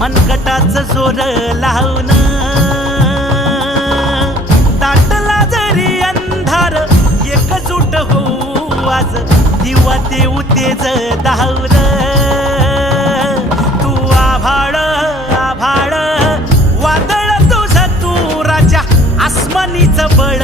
मनगटाचं जोर लावून दाटला जरी अंधार एकजूट होऊ आज दिवा देऊ तेज दावर तू आभाळ आभाळ वादळ तुझं तू राजा आसमानीचं बळ